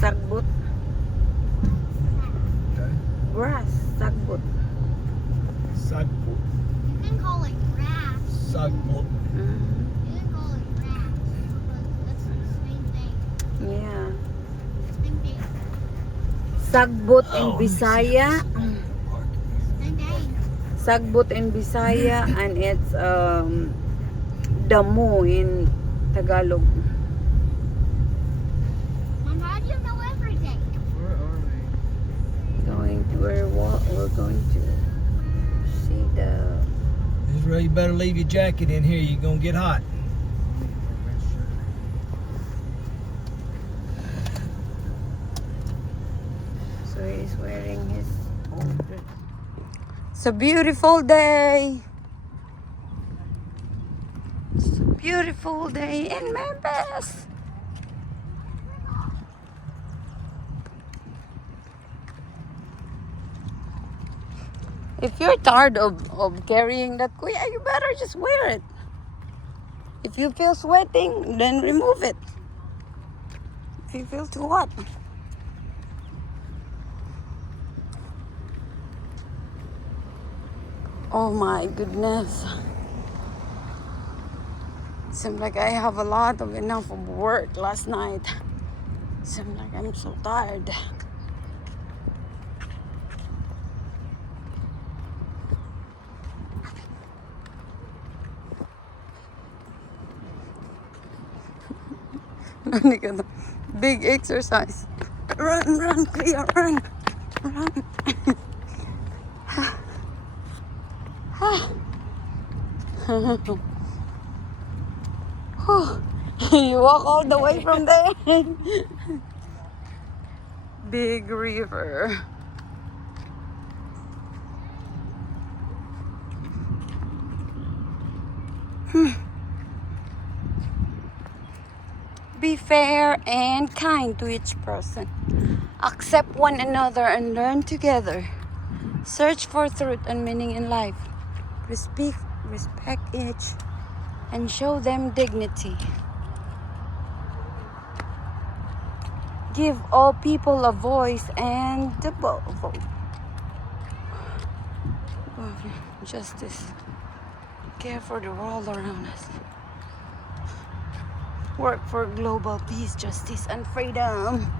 Sagbot. Okay. Grass. Sagbot. Sagbot. You can call it grass. Sagbot. You can call it grass. But that's the same thing. Yeah. Same thing. Sagbot in Oh, let me see Bisaya. Same thing. Sagbot in Bisaya and it's damo in Tagalog. Mom, how do you know everything? Where are we? We're going to see the. Israel, you better leave your jacket in here. You're gonna get hot. So he's wearing his own dress. It's a beautiful day. It's a beautiful day in Memphis. If you're tired of carrying that kuya, you better just wear it. If you feel sweating, then remove it. If you feel too hot. Oh my goodness. Seems like I have a lot of enough of work last night. Seems like I'm so tired. Big exercise. Run, Cleo, run. You walk all the way from there. Big river. Be fair and kind to each person. Accept one another and learn together. Search for truth and meaning in life. Respect each and show them dignity. Give all people a voice and the vote. Justice. Care for the world around us. Work for global peace, justice, and freedom.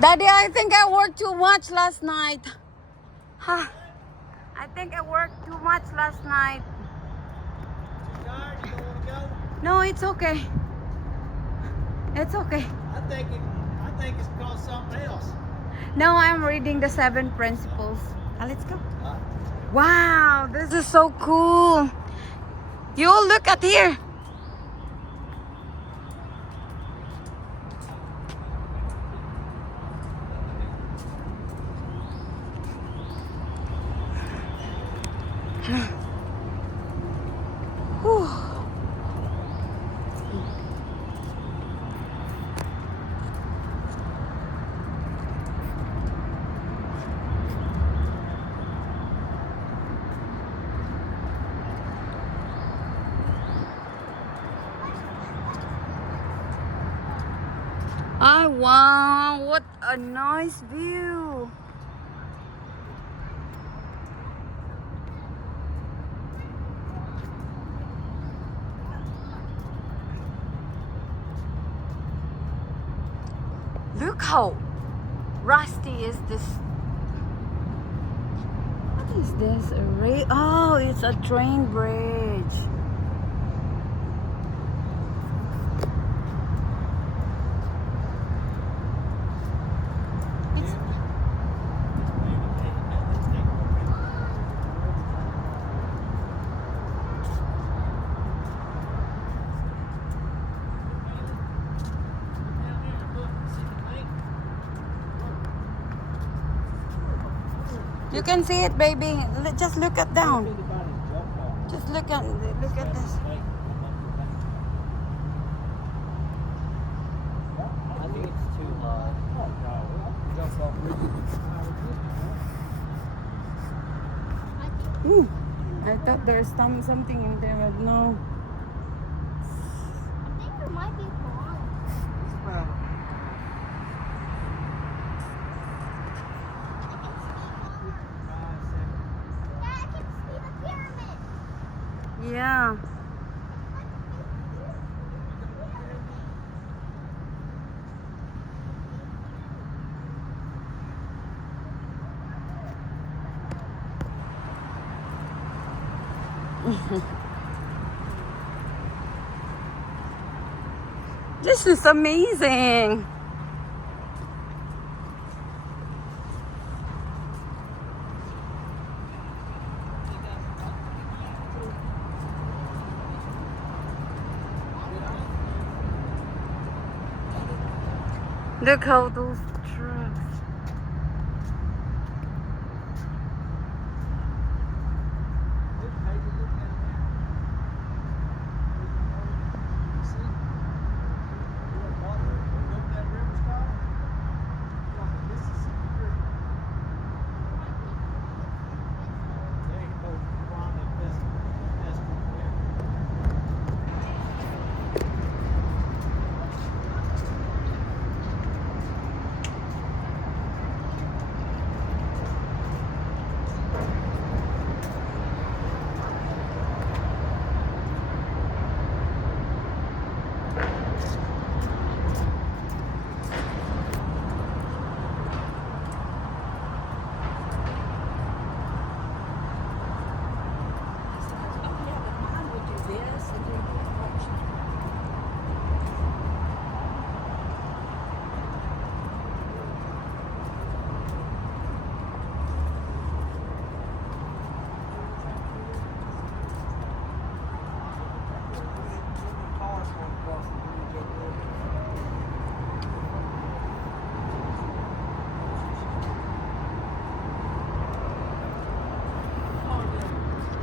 Daddy, I think I worked too much last night. I think I worked too much last night. You tired? You don't want to go? No, it's okay. It's okay. I think it's because something else. No, I'm reading the 7 principles. Let's go. Wow, this is so cool. You look at here. Whew. Wow, what a nice view. Look how rusty is this. What is this? Oh, it's a train bridge. You can see it, baby. Just look at down. Just look at this. I think it's too high. Ooh, I thought there's something in there, but no. I think there might be more. Yeah, I can see the pyramid. Yeah. This is amazing. Look how those trucks.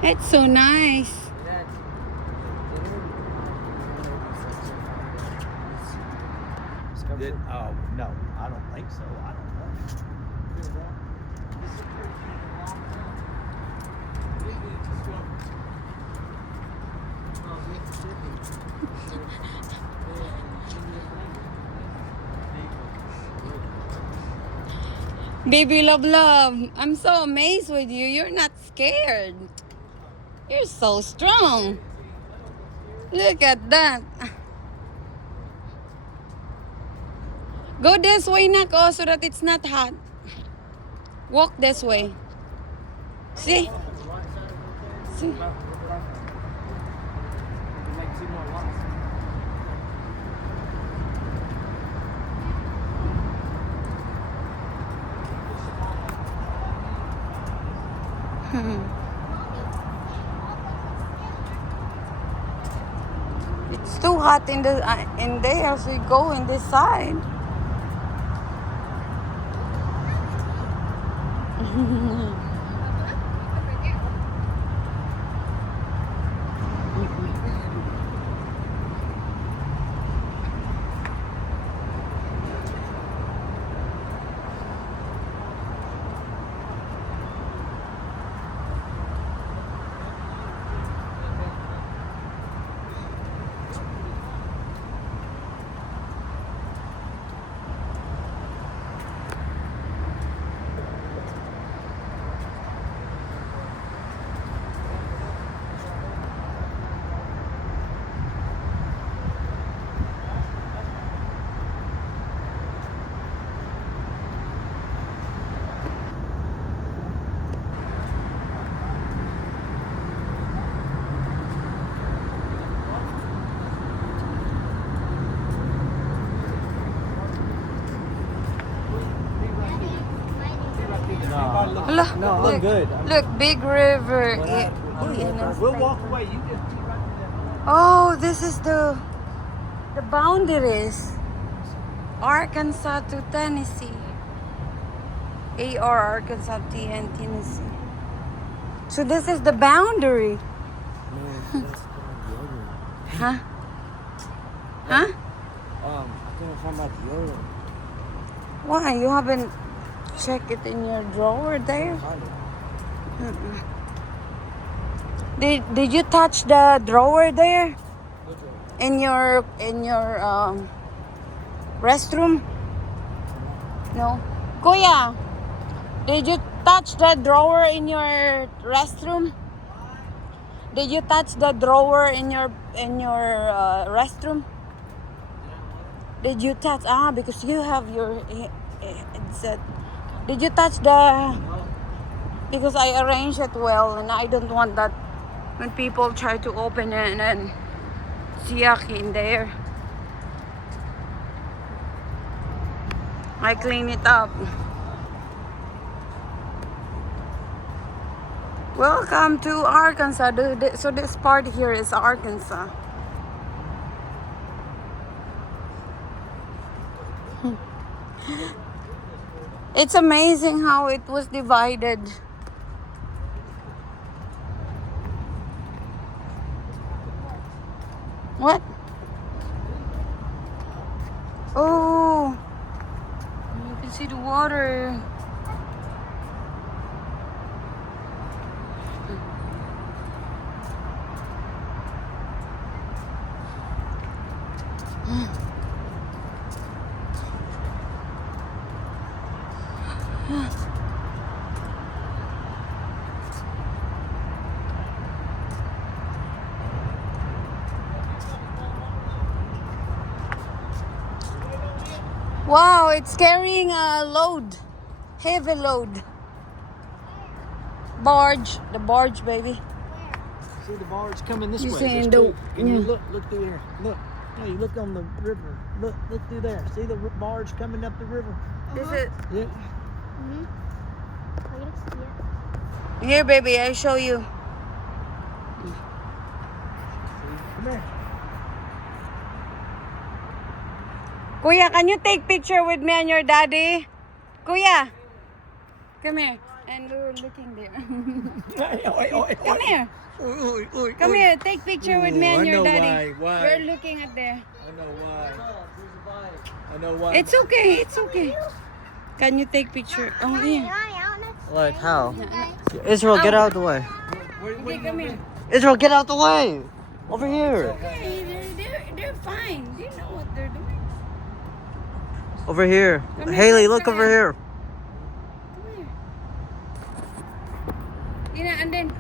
It's so nice. Oh, no, I don't think so. I don't know. Baby love, I'm so amazed with you. You're not scared. You're so strong. Look at that. Go this way, Nako, so that it's not hot. Walk this way. See? See? It's too hot in there, so you go in this side. Look, No, look, I'm good. Look, big river. We'll walk away. You just be right there. Oh, this is the boundaries. Arkansas to Tennessee. AR Arkansas T and Tennessee. So this is the boundary. No, Huh? Huh? I couldn't find my deodorant. Why? You haven't checked it in your drawer there? Mm-mm. Did you touch the drawer there? In your restroom? No. Kuya, did you touch the drawer in your restroom? Did you touch the drawer in your restroom? Did you touch? Because you have your headset. Did you touch the? Because I arranged it well, and I don't want that when people try to open it and then yuck in there. I clean it up. Welcome to Arkansas. So this part here is Arkansas. It's amazing how it was divided. What? Oh, you can see the water. Wow, it's carrying a load, heavy load. Barge, the barge, baby. See the barge coming this You way. saying There's the- two. Can you yeah. look through here? Look. Yeah, you look on the river. Look through there. See the barge coming up the river? Is it? Yeah. I can see it. Here, baby, I show you. Come here. Kuya, can you take picture with me and your daddy? Kuya, come here. And we're looking there. Come here. Come here, take picture with me and your daddy. Why? We're looking at there. I know why. I know why. It's okay, it's okay. Can you take picture? Oh, yeah. Like how? No. Israel, get out of the way. Okay, come here. Israel, get out the way. Over here. Okay, they're fine. They know what they're doing. Over here. Come here, Haley, come look over here. here. Come here. You know, and then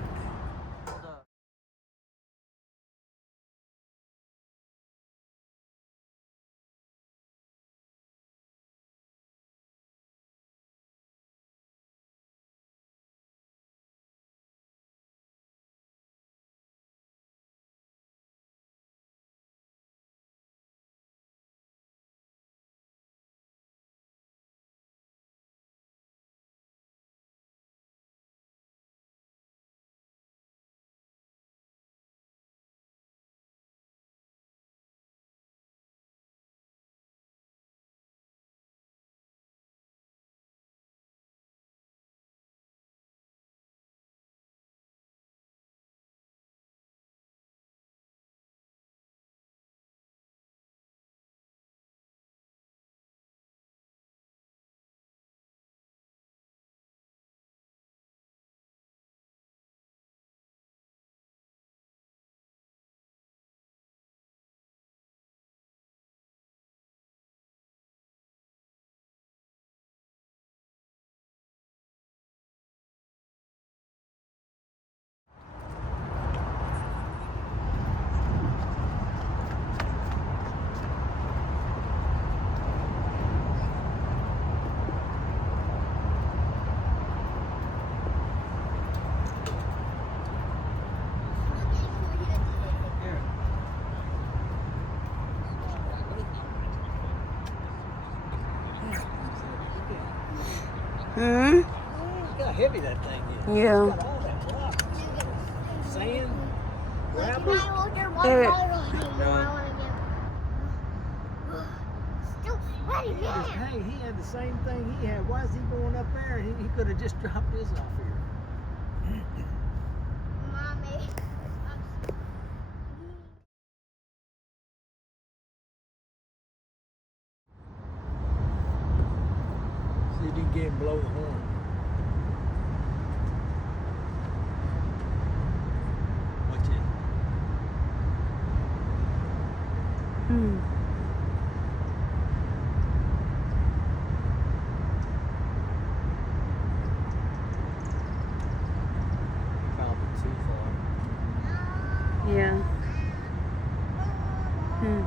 Look how heavy that thing is. yeah. It's got all that rock, sand, Can gravel. I hold your water There. bottle? I want to get. Still sweaty, yeah. Hey, he had the same thing he had. Why is he going up there? He could have just dropped his off here. Mommy. get him blow the horn. Watch it. Hmm. Probably too far. Yeah. Hmm.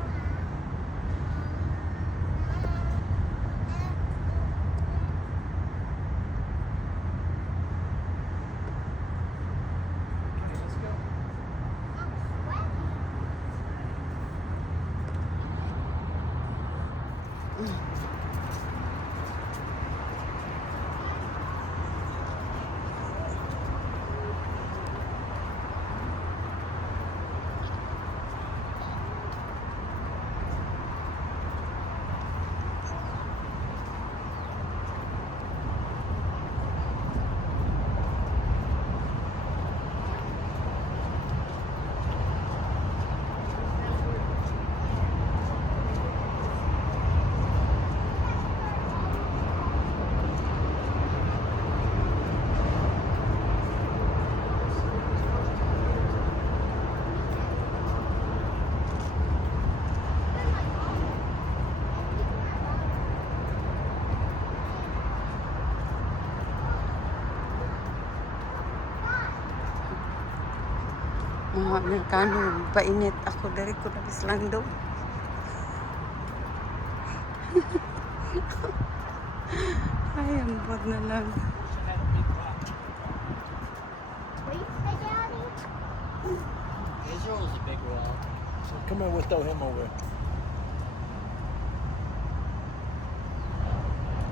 Mga Amerikano, painit ako dari ko nabis lang daw. Ay, ang bad na lang. What do you say, Daddy? Israel's a big rock. So come here, we'll throw him over.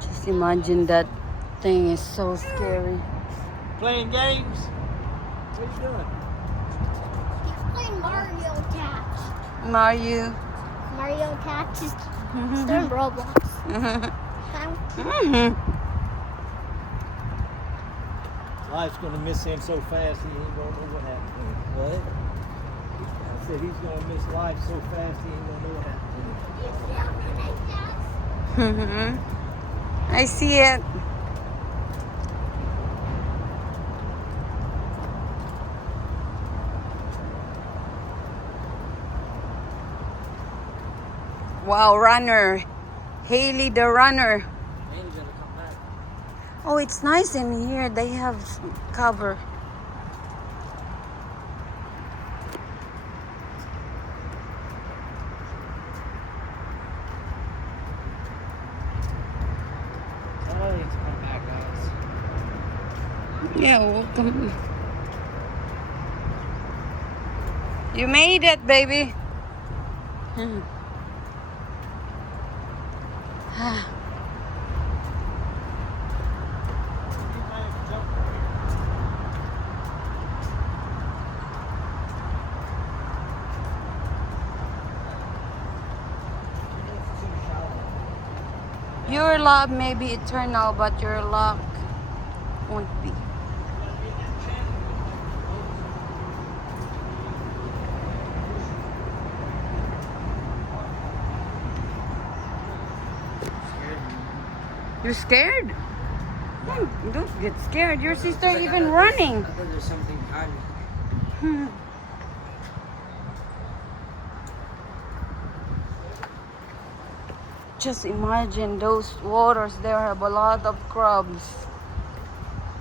Just imagine that thing is so scary. Playing games? What are you doing? He's playing Mario Kart. Mario. Mario Kart is doing Roblox. Mhm. Life's gonna miss him so fast he ain't gonna know what happened to him. What? I said he's gonna miss life so fast he ain't gonna know what happened to him. I see it. Wow, runner. Haley the runner. Haley's gonna come back. Oh, it's nice in here. They have cover. Tell Haley to come back, guys. Yeah, welcome. You made it, baby. Your lock may be eternal, but your lock won't be. You're scared? Don't get scared. Your sister even running. I thought there's something behind me. Just imagine those waters there have a lot of crabs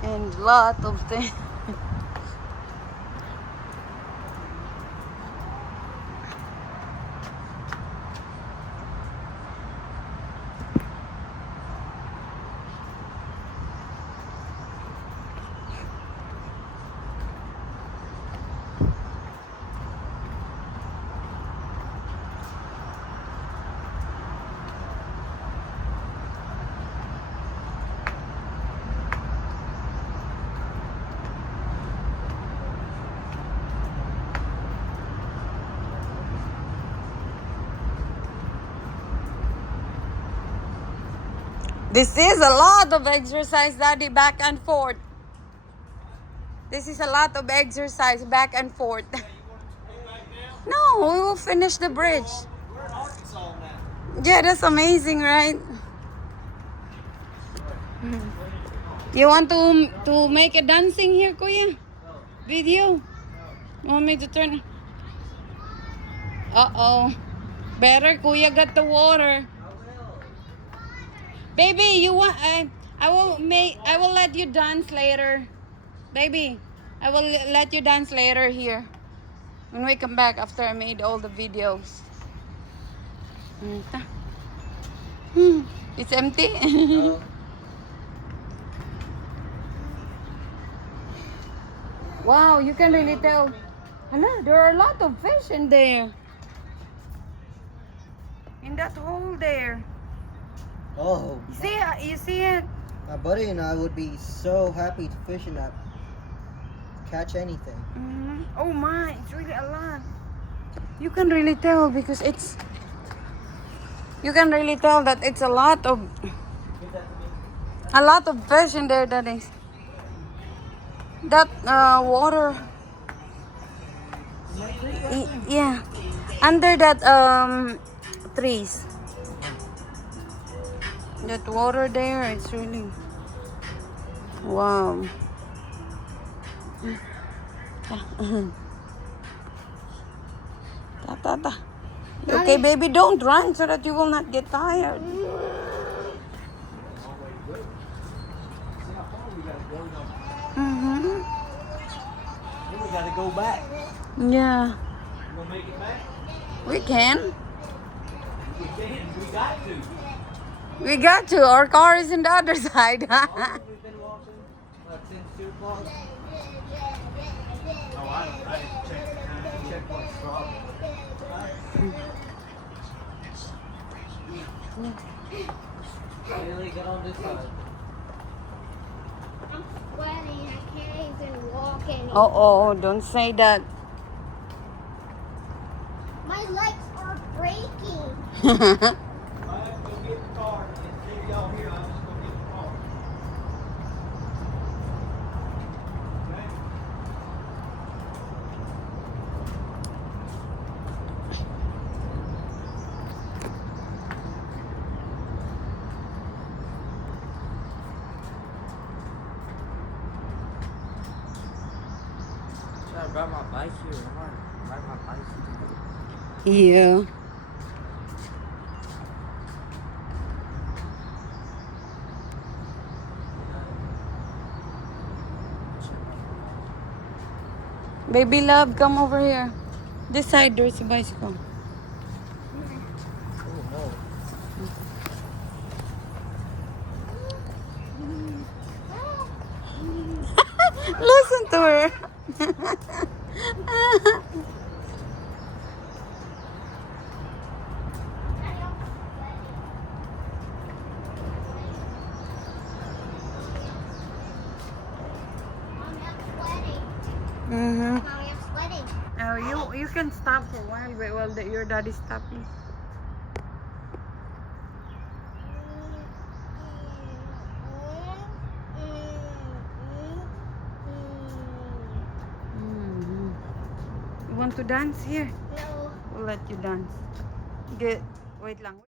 and lot of things. This is a lot of exercise, Daddy, back and forth. This is a lot of exercise, back and forth. No, we will finish the bridge. We're in Arkansas now. Yeah, that's amazing, right? You want to make a dancing here, Kuya? Video? You want me to turn? Uh-oh. Better, Kuya got the water. Baby, you want? I will let you dance later. Baby, I will let you dance later here when we come back after I made all the videos. It's empty. Wow, you can really tell. Hello, there are a lot of fish in there. In that hole there. Oh, You see it? my buddy and I would be so happy to fish in that. Catch anything. Oh my, it's really a lot. You can really tell because you can really tell that it's a lot of fish in there, Daddy. That water. Yeah. Under that trees. That water there, it's really wow. Ta. Okay, baby, don't run so that you will not get tired. Then we gotta go back. Yeah, You gonna make it back? we can. We can. We got to. We got to. Our car is in the other side. We've been walking since 2 o'clock. Oh, I didn't check what's wrong. Haley, get on this side. I'm sweating. I can't even walk anymore. Oh, don't say that. My legs are breaking. I have to go get the car. And leave y'all here. I'll just go get the car. Okay? Should I ride my bike here? I want to ride my bike here. Yeah. Baby love, come over here. This side, there's a bicycle. Oh no. Listen to her. Mommy, I'm sweating. Mm-hmm. Mommy, I'm sweating. Oh, you can stop for a while while your daddy's stopping. Mm-hmm. You want to dance here? No. We'll let you dance. Wait lang.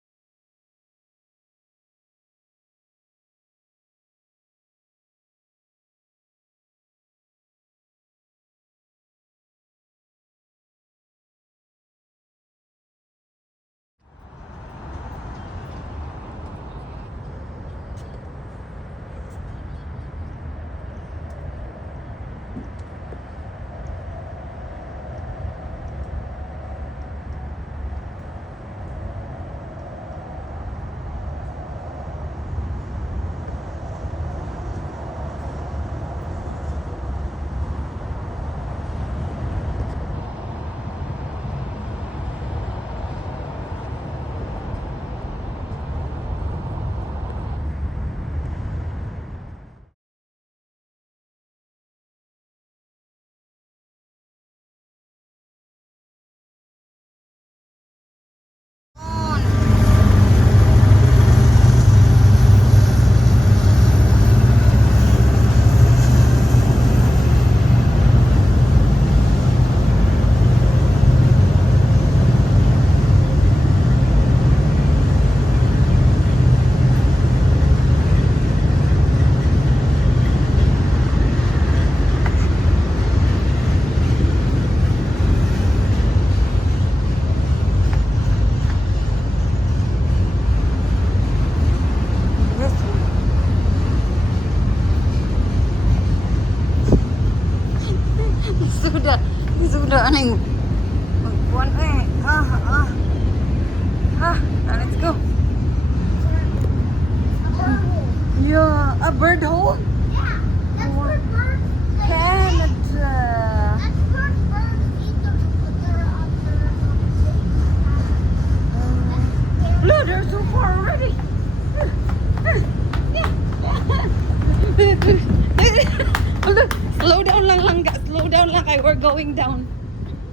Oh, look, slow down lang langga. Slow down lang kay we're going down.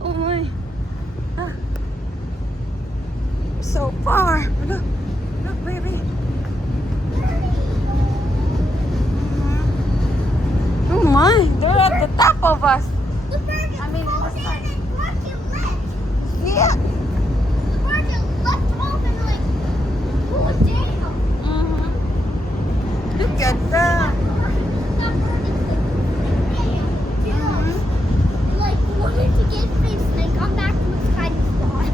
Oh my. Ah. So far. Look, look, baby. Oh my, they're at the top of us. The bird is I mean, full what's down and watching left. Yeah. The bird just left off and like pulled down. Look at that. That bird is like, damn. Like wanted to get fish and come back to its hiding spot.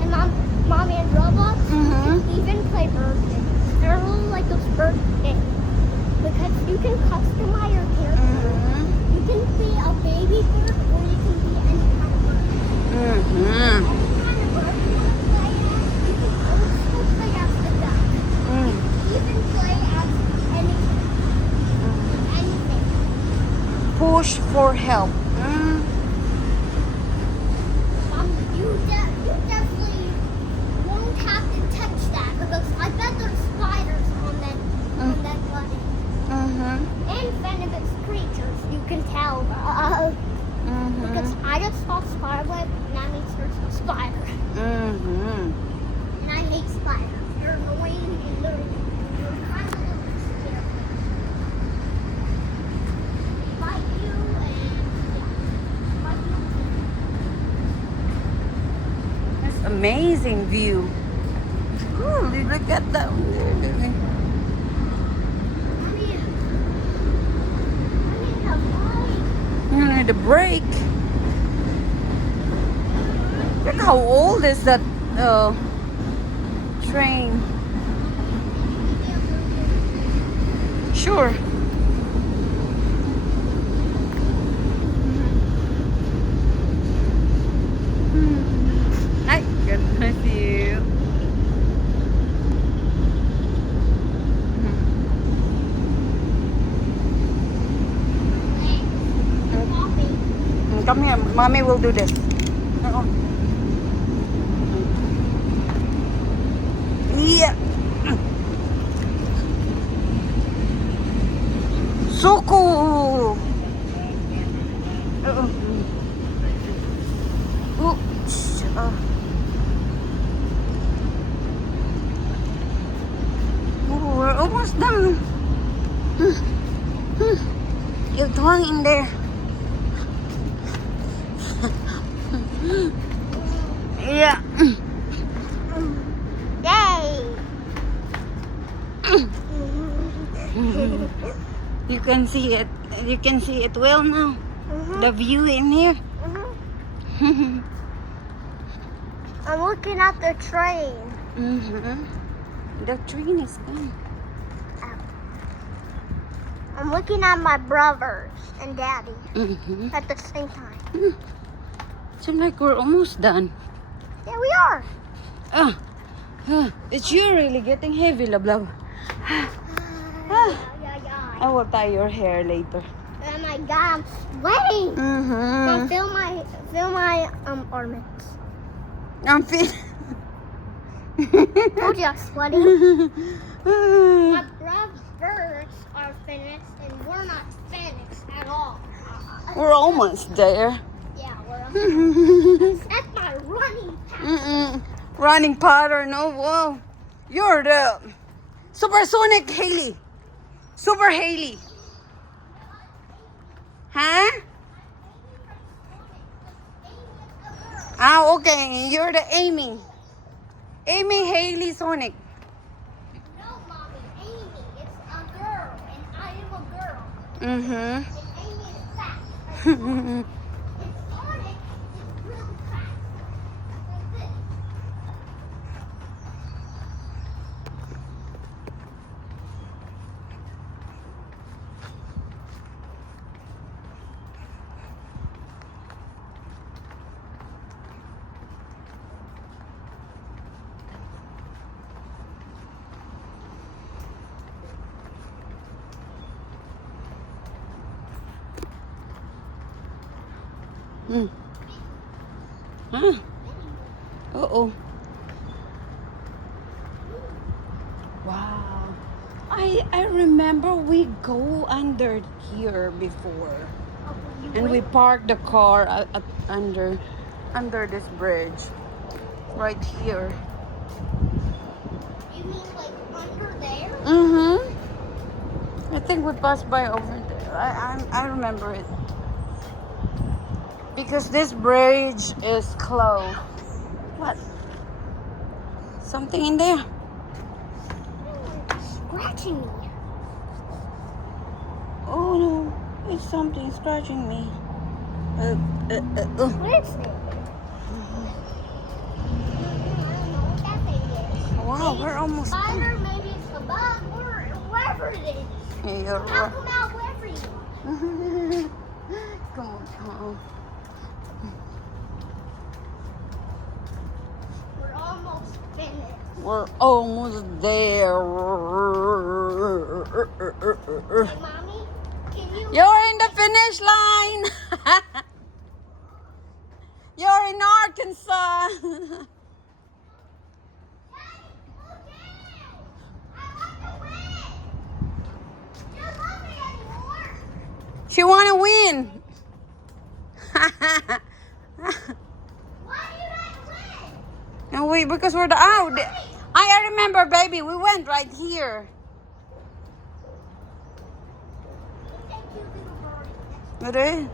And mommy and Roblox even play bird games. They're all like those bird games. Because you can customize your character. You can be a baby bird or you can be any kind of bird. Any kind of bird you want to play as, you can also play as the duck. You can play as anything. Anything. Push for help. You definitely won't have to touch that because I bet there's spiders on that button. And venomous creatures, you can tell. Because I just saw spider web, and that means there's a spider. And I hate spiders. They're annoying and they're kind of a little scary. They bite you and yeah, bite you. That's amazing view. Ooh, look at that one there, baby. You need a break. Look how old is that train. Sure. Hi, good with you. Come here, mommy will do this. Yeah. So cool. Oops. Oh, we're almost done. You're going in there. Yeah. Yay! You can see it. You can see it well now. The view in here. I'm looking at the train. The train is gone. I'm looking at my brothers and daddy at the same time. Seems like we're almost done. Yeah, we are. It's you really getting heavy, love. I will tie your hair later. Oh my god, I'm sweating. Now feel my ornaments. I'm fit. Told you I'm sweating. My brothers are finished and we're not finished at all. We're almost there. Yeah, we're almost. That's my running pattern. Running pattern. Oh, whoa. You're the supersonic Haley. Super Haley. Huh? Ah, okay. You're the aiming. Aiming Haley Sonic. No, mommy, Amy, it's a girl, and I am a girl. Mm-hmm. And Amy is fat. It's Sonic. It's Sonic. It's really fat. Like this. Huh? Uh-oh. Wow. I remember we go under here before. And we parked the car under this bridge. Right here. You mean like under there? Mm-hmm. I think we passed by over there. I remember it. Because this bridge is closed. What? Something in there? Scratching me. Oh no, it's something scratching me. What is it? I don't know what that thing is. Wow, we're almost Spider, done. maybe it's a bug, or whatever it is. Hey, you're Now right. come out wherever you are. Come on, come on. We're almost finished. We're almost there. Hey, Mommy, can you... You're in the finish line. You're in Arkansas. She wanna win. No, wait, because we're the out. I remember, baby. We went right here. It is.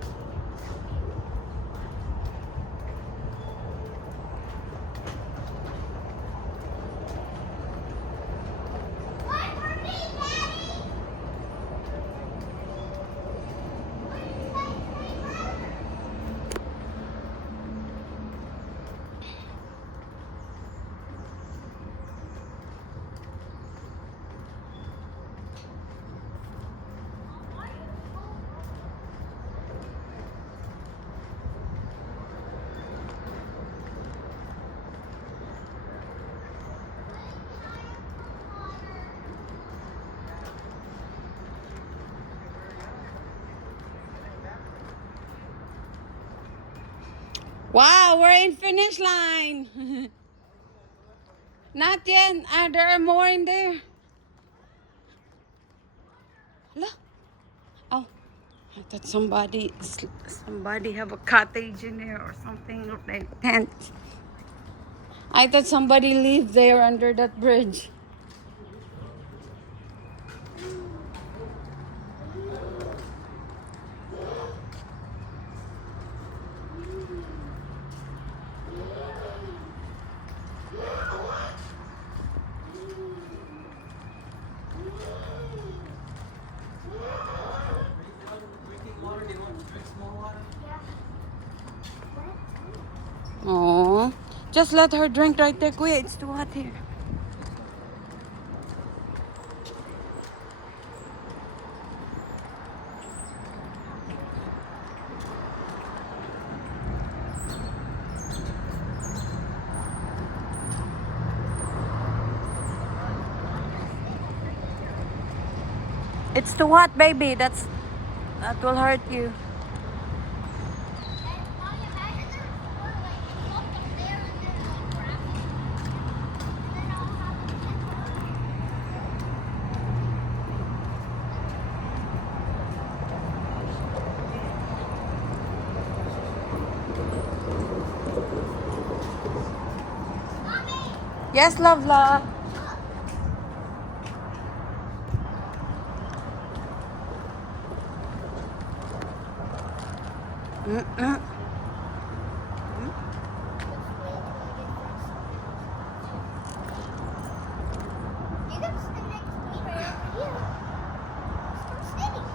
Wow, we're in finish line. Not yet. There are more in there. Look. Oh, I thought somebody have a cottage in there or something, like tent. I thought somebody lived there under that bridge. Oh, just let her drink right there, Kuya. It's too hot here. It's too hot, baby. That will hurt you. Yes, love. Mm-mm. You can sit next to me right over here. Stop sitting.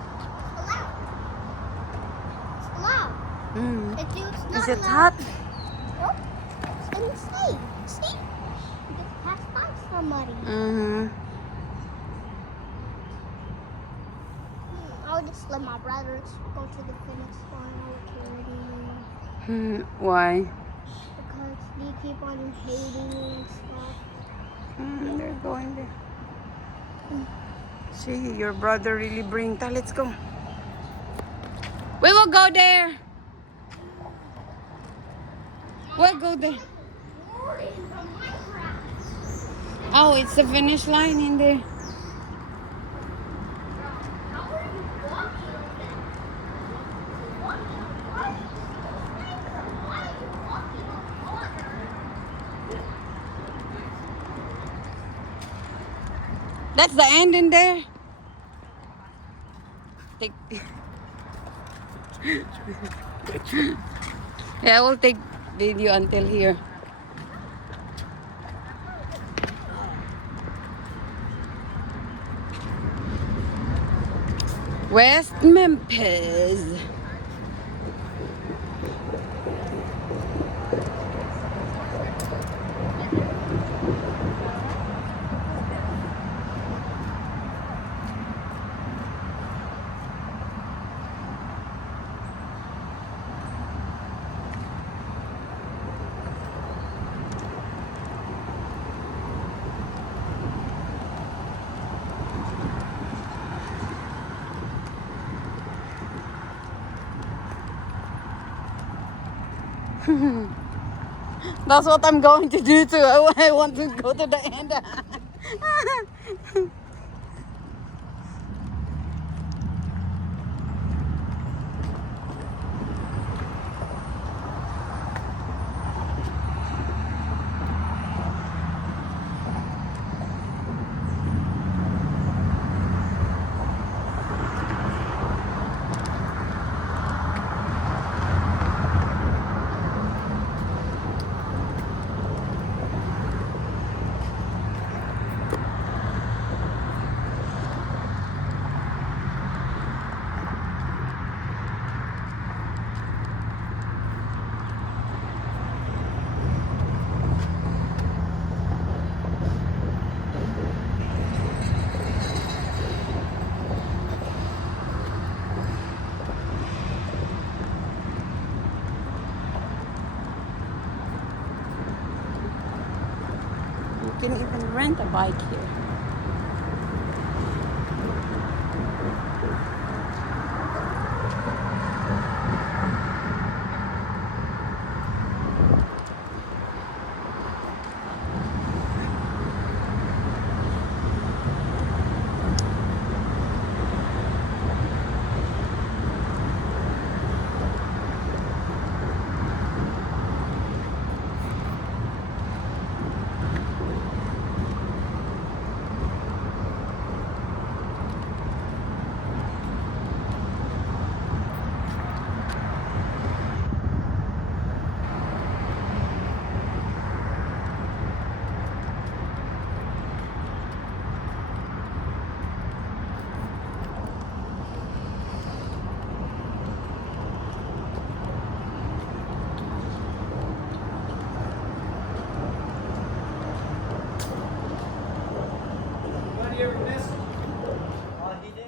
It's allowed. It's allowed. If it's not Is it allowed, hot? nope. It's gonna stay. See? You get to pass by somebody. Mm-hmm. I would just let my brothers go to the finish line. I would care anymore. Why? Because they keep on hating me and stuff. They're going there. See, your brother really bring. Let's go. We will go there. We'll go there. Morning from Minecraft. Oh, it's the finish line in there. That's the end in there. Take. Yeah, we'll take video until here. West Memphis. That's what I'm going to do too. I want to go to the end. You can even rent a bike here. Anybody ever miss him? He did.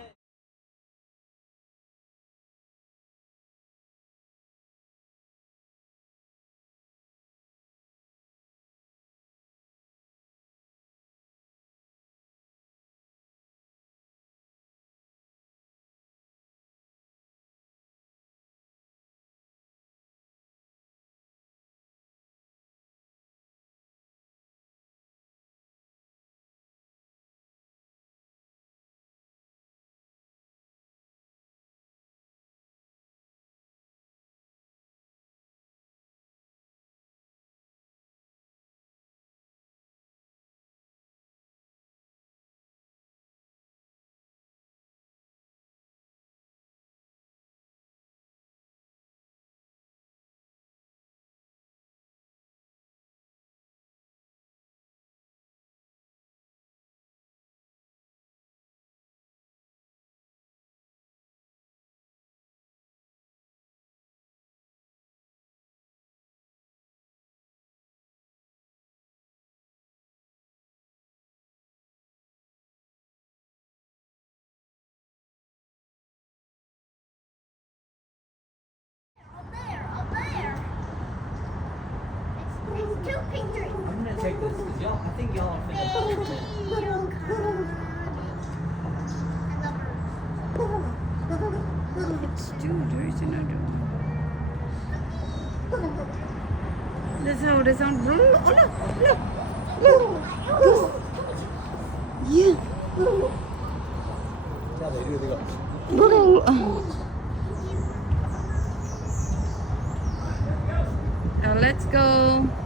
Up there. It's two pictures. I'm gonna take this because y'all. I think y'all are thinking. It's two. There is another one. That's how the sound. Oh, look, look, look. Yeah. That's how they do it. They go. Look at. Let's go.